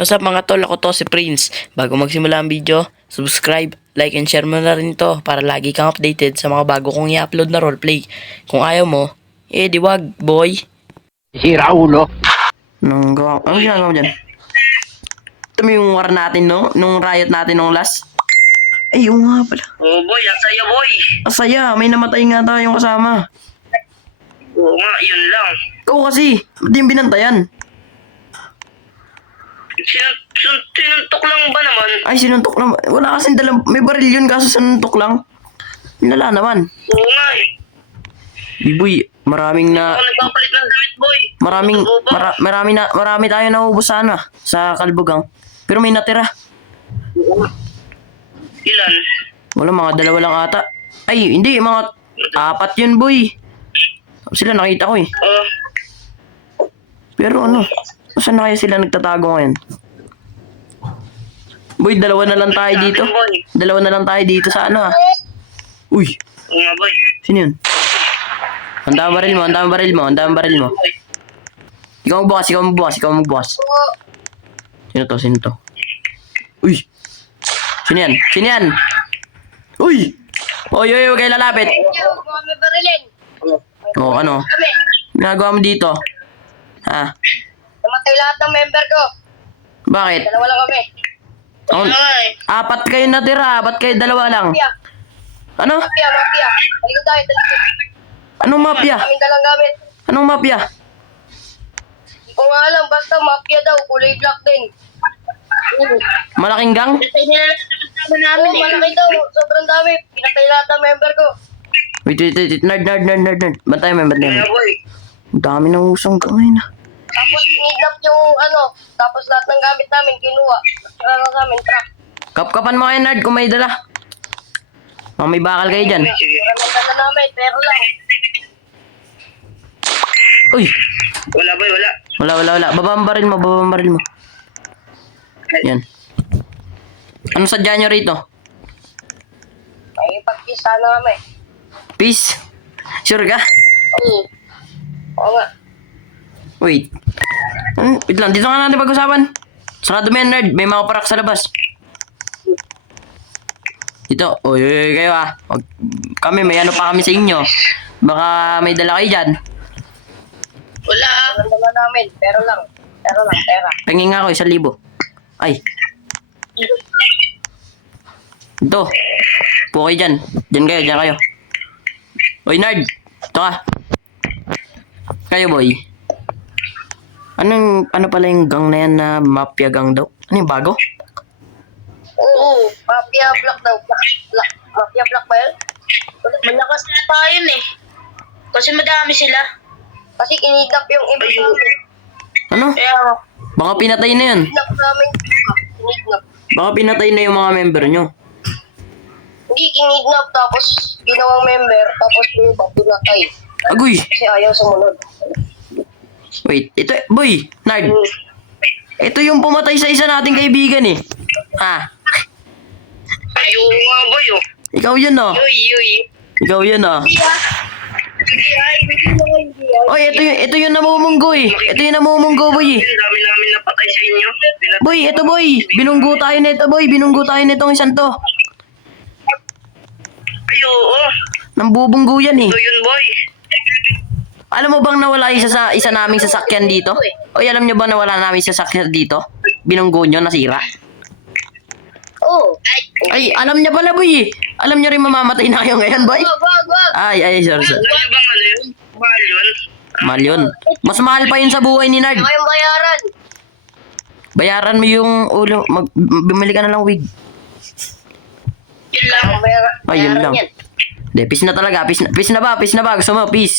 What's up mga tol, ako to si Prince. Bago magsimula ang video, subscribe, like and share mo na rin ito para lagi kang updated sa mga bago kong i-upload na roleplay. Kung ayaw mo, di wag, boy. Sira ulo. Anong ginagawa mo dyan? Ito mo yung war natin, no? Nung riot natin nung last. Ay, yung nga pala. Oo boy, ang saya boy. Asaya, may namatay nga tayong kasama. Oo nga, yun lang. Ikaw kasi, ba't yung binantayan? Sinuntok lang ba naman? Ay, sinuntok lang. Wala kasing dalang, may baril yun kaso sinuntok lang. Nilala naman. Oo nga eh. Boy, maraming na... Ako nagpapalit ng damit boy. Marami tayo naubos sana sa Kalbugang. Pero may natira. Ilan? Wala, mga dalawa lang ata. Ay, hindi, mga 4 yun, boy. Sila nakita ko eh. Pero ano, saan na kaya sila nagtatago ngayon? Boy, dalawa na lang tayo dito. Dalawa na lang tayo dito sa ano ah. Uy, Oo nga boy. sino yun? Ang dami baril mo, ang dami baril mo, ang dami baril mo. Ikaw magbukas. Sino to? Uy! Sino yan? Uy! Oy, huwag kayo lalapit. Kami barilin. Oh, ano? Kami. Ginagawa mo dito? Ha? Namatay lahat ng member ko. Bakit? Dalawa lang kami. Oh, Oo nga eh. 4 kayo natira, ba't kayo 2 lang? Mafia. Ano? Mafia. Talikod tayo. Anong mafia? Kaming dalang gamit. Anong mafia? Hindi ko nga alam. Basta mafia daw. Kulay black din. Malaking gang? Kasi nilalagay namin Oo, eh. malaki daw. Sobrang dami. Pinatay lahat ng member ko. Wait. Nerd. Bantay mo. Kaya boy. Ang dami ng usang gang ngayon ah. Tapos kinidnap yung ano. Tapos lahat ng gamit namin kinuha. Saka lang sa amin. Truck. Kapkapan mo kayo, nerd, kung may dala. Mga may bakal kayo dyan. Sige. Maraming dala namin. Pero lang. Uy! Wala boy, wala. Wala. Babambaril mo. Yan. Ano sadya nyo rito? Ay, pagkista na kami. Peace? Sure ka? Oo. Oo nga. Wait. Wait lang, dito nga natin pag-usapan. Sarado mo yan, nerd. May mga parak sa labas. Dito. Uy, kayo ah. Kami, may ano pa kami sa inyo. Baka may dala kayo dyan. Wala. Ang dala namin. Pero lang. Pera. Pengin nga ako, 1,000. Ay. Ito. Po kayo dyan. Dyan kayo. Uy, nerd. Ito ka. Kayo, boy. Ano pala yung gang na yan na mafia gang daw? Ano yung bago? Oo. Mafia black daw. Mafia black ba yun? Malakas na tayo eh. Kasi madami sila. Kasi kinidnap yung iba sa amin. Ano? Kaya Baka pinatay na yan. Kinidnap namin. Kinidnap. Baka pinatay na yung mga member nyo. Hindi kinidnap tapos ginawang member tapos yung iba pinatay. Agoy! Kasi ayaw sumunod. Wait, ito, boy, nerd. Ito yung pumatay sa isa nating kaibigan eh. Ah, Ayaw nga boy oh. ikaw yun oh. Uy. Ikaw yun oh. Oy, ito yung namumunggo eh. Ito yung namumunggo, boy. Ang dami namin napatay sa inyo. Boy, ito boy. Binunggo tayo na itong isang to. Ay oo. Nambubunggo yan eh. Ito yun boy. Alam mo bang nawala isa naming sasakyan dito? Oy, alam nyo ba nawala namin sasakyan dito? Binunggo nyo, nasira. Oo. Ay, alam niya pala, boy. Alam niya rin mamamatay na kayo ngayon, boy. Wag. Ay, sorry. Ano bang ano yun? Mahal yun? Mahal yun. Mas mahal pa yun sa buhay ni Nard. Kayong bayaran. Bayaran mo yung ulo. Bumili ka na lang wig. Yun lang. Ay, yun lang. Hindi, peace na talaga. Peace na ba? Gusto mo? Peace.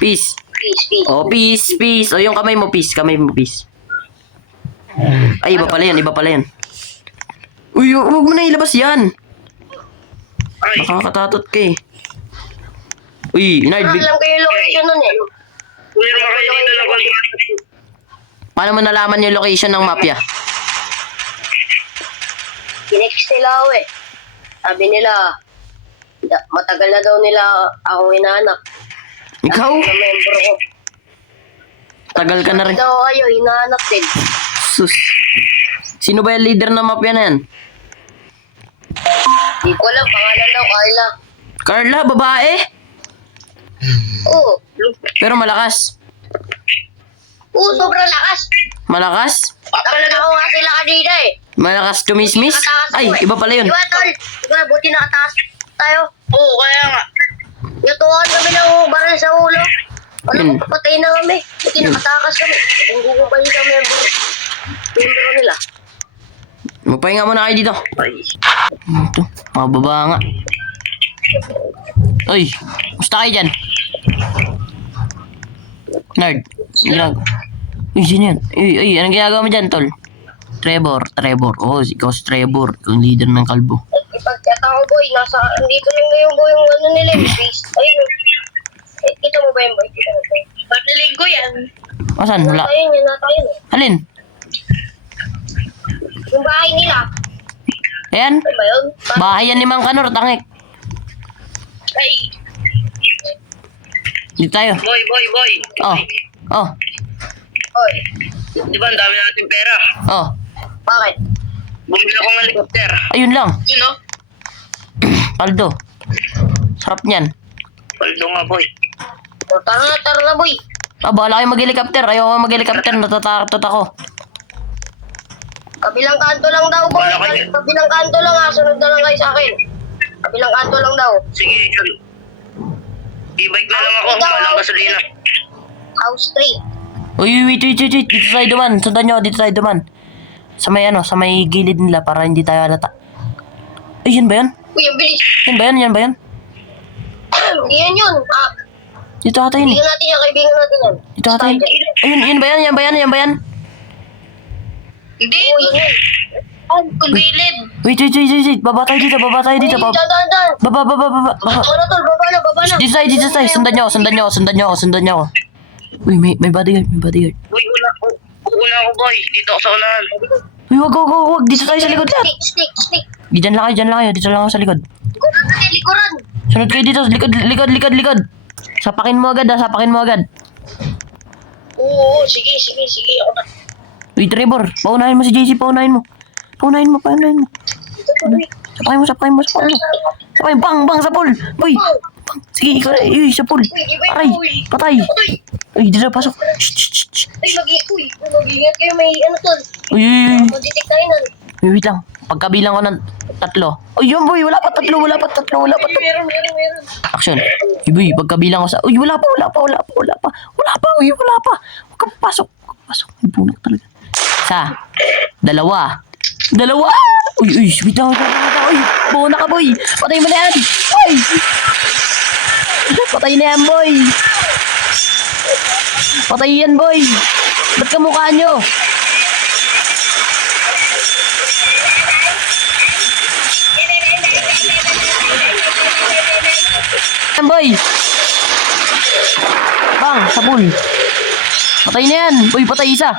Peace. Peace. Oh, peace. O, yung kamay mo, peace. Ay, iba pala yan. Uy, huwag mo na ilabas yan. Ay. Nakakatatot ka eh. Uy, Nard. Alam ko yung location nun eh. Kuya mga kayo dito na konti. Paano mo nalaman yung location ng mafia? Kinext nila ako eh. Sabi nila, matagal na daw nila ako hinahanap. Ikaw? Ang member ko. Tagal ka na rin. Daw kayo, hinahanap din. Sus. Sino ba yung leader ng mafia na yan? Di ko alam, pangalan daw, Carla. Carla, babae? Oo. Pero malakas. Oo, sobrang lakas. Malakas? Talaga ko nga sila kanina eh. Malakas kumismis? Ay, iba pala yun. Diba, tol? Diba, buti nakataas tayo. Oo, kaya nga. Yutuan kami ng baril sa ulo. Yun. Patay na kami. Buti nakatakas kami. Kung gugupahin kami ng biro nila. Magpahinga muna kayo dito. Ito, mga baba nga. Uy, musta kayo dyan? Nerd. Uy, sino yan? Uy, anong ginagawa mo dyan, tol? Trevor. Oh, ikaw si Trevor. Ikaw yung leader ng kalbo. Ipagkata ko, boy. Nandito lang ngayon, boy, yung ano nila, yung base. Ayun. Kita mo ba yun, boy? Kita mo ba yun? Panilig ko yan. Asan? Wala. Nata yun, nata yun. Alin? Yung bahay nila. Ayan. Ano ba yun? Bahay yan ni Mang Kanor, tangik. Ay, Dito tayo. boy. Oh. Oy, Di ba, ang dami natin pera. Oh. bakit? Bumili akong helicopter. Ayun lang. Yun, no? Paldo. Sarap niyan. Paldo nga, boy. O, tara na, boy. Bahala kayo mag-helicopter. Ayoko mag-helicopter. Natatakot ako. Kabilang kanto lang daw, boy. Wala kayo. Kabilang kanto lang, ha. Sunod na lang kayo sa akin. Kabilang kanto lang daw. Sige, yun. I-bike na lang ako. Walang gasolina. House 3. Uy, wait. Dito tayo duman. Sundan nyo, dito tayo duman. Sa may gilid nila para hindi tayo halata. Ay, yun ba yan? Uy, ang bilis. Yan ba yan? Hindi yan yun. Ah, Dito ata yun eh. kaibigan natin yan. Dito ata yun. Ayun, yan ba yan? Hindi. Oo, yun yun. Ang gilid. Wait. Baba tayo dito. Uy, dahan. Baba. Baba na, tol. Baba na. Dito tayo. Sundan nyo ako. Uy, may bodyguard. Uy, una ako, boy. Dito ako sa unahan. Uy, wag. Dito tayo sa likod lahat. Stick. Diyan lang kayo. Dito lang ako sa likod. Likuran. Sunod kayo dito. Likod. Sapakin mo agad. Oo, sige. Ako na. Uy, Trevor. Paunahin mo si JC. Paunahin mo. Sapakin mo. Bang, sa pool. Uy. Bang. Sige, ikaw na. Uy, sa pool. Aray. Patay. Uy, dito na, pasok. Shh. Ay, mag-iingat kayo. May ano, tol. Uy. Mag-detect tayo nun. Wait lang. Pagkabilang ko ng 3. Uy, yun boy. Wala pa 3. Meron. Action. Uy, boy. Pagkabilang ko sa... Uy, wala pa. Uy, wala pa. Huwag kang pasok. Ay, bunak talaga. 1, 2. Uy, wait lang. Uy, buo na ka, boy. Patay mo na yan. Uy. Patay na yan, boy. Patay yan, boy. Ba't ka mukha nyo? Yan, boy. Bang, sabon. Patay na yan. Uy, patay isa.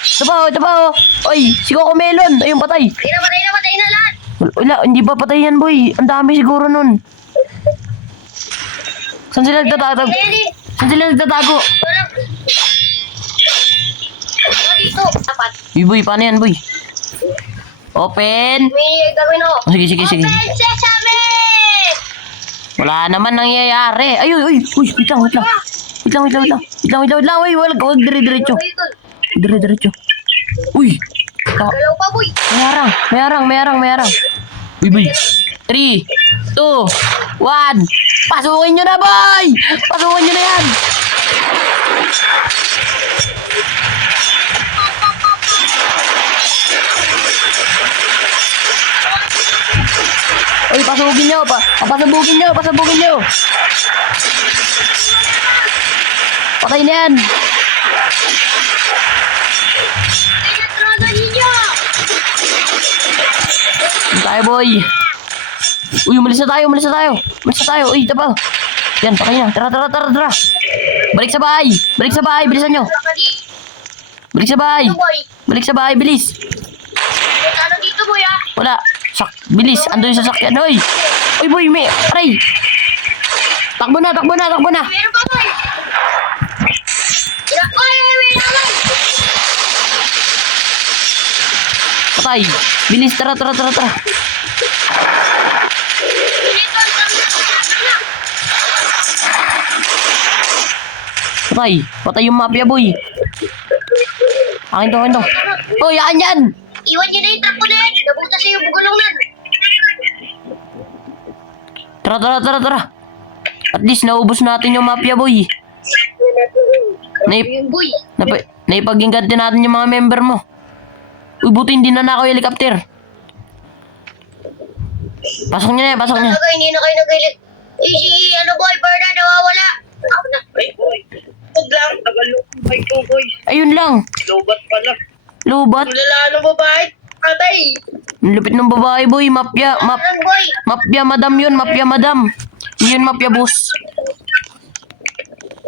Ito pa. Uy, si Coco Melon. Ayun, patay. Patay na lahat. Wala, hindi pa patay yan, boy. Ang dami siguro nun. Saan sila nagtatago? Wala. Dito. Dapat. Uy, boy, paano yan, boy? Open. May gawin ako. Oh, sige. Open sesame! Wala naman nangyayari. Ay, wait lang. Uy, wag dire-diretso. Uy. Galaw pa, boy. May harang. Uy, boy. 3, 2, 1. Pasukin nyo na, boy! Pasukin nyo na yan! Uy, pasubugin nyo. Pasubugin nyo. Patay na yan. Tayo, boy. Uy, umalis na tayo. Uy, tapaw. Yan, patay na. Tara. Balik sa bahay. Bilisan nyo. Balik sa bahay, bilis. Ano dito, boy, ah? Wala. Bilis. Ando yung sasakyan. Uy, boy, aray. Takbo na. Meron pa, boy. May naman. Patay. Bilis, tara. Patay yung mafia boy. Akin to. Oh, yan. Iwan niyo na yung truck ko na yan. Nabutas yung gulong na. Tara. At least naubos natin yung mafia boy. Yung boy. Naipag-ingganti natin yung mga member mo. Uy, buti hindi na ako helicopter. Pasok niyo na. Hindi na kayo nag-ilit. Si boy, Berna, nawawala. Ako na. Ay, boy. Huwag lang. Tagal boy ko, boy. Ayun lang. Lobat pala. Lubat. Lala ng babae. Patay. Ang lupit ng babae boy. Mafia, Boy. madam yun. Mafia madam. Yun mafia boss.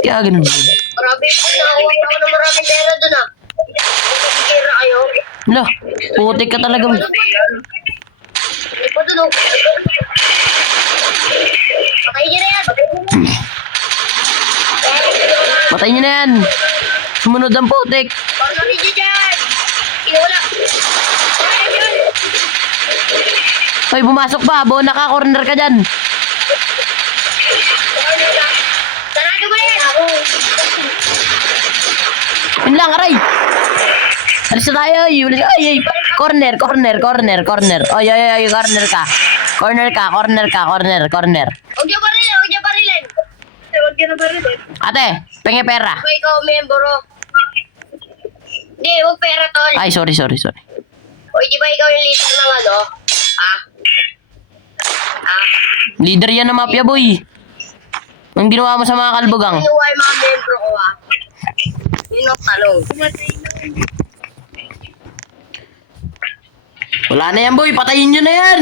Kaya ganun. Marami po nakakuha ako ng maraming pera dun ah. Kung nagkira kayo. Hala, putik ka talaga. Ano pa dun oh. Patay niyo na yan. Patay niyo na yan. Sumunod ang putik. Parang niyo dyan. Wala. Hoy, pumasok pa. Buo naka-corner ka dyan. Sarado mo yan. Yun lang, aray. Alis na tayo. Ay. Corner. Ay, corner ka. Corner. Huwag niyo barilin. Huwag niyo na barilin. Ate, pengen pera. Kung ikaw membro. Hindi, huwag pera tol. Ay, sorry. O, di ba ikaw yung leader ng ano? Leader yan ng mafia boy. Ang ginawa mo sa mga kalbugang. Kinuha yung mga membro ko Yun ang talong. Wala na yan boy. Patayin nyo na yan.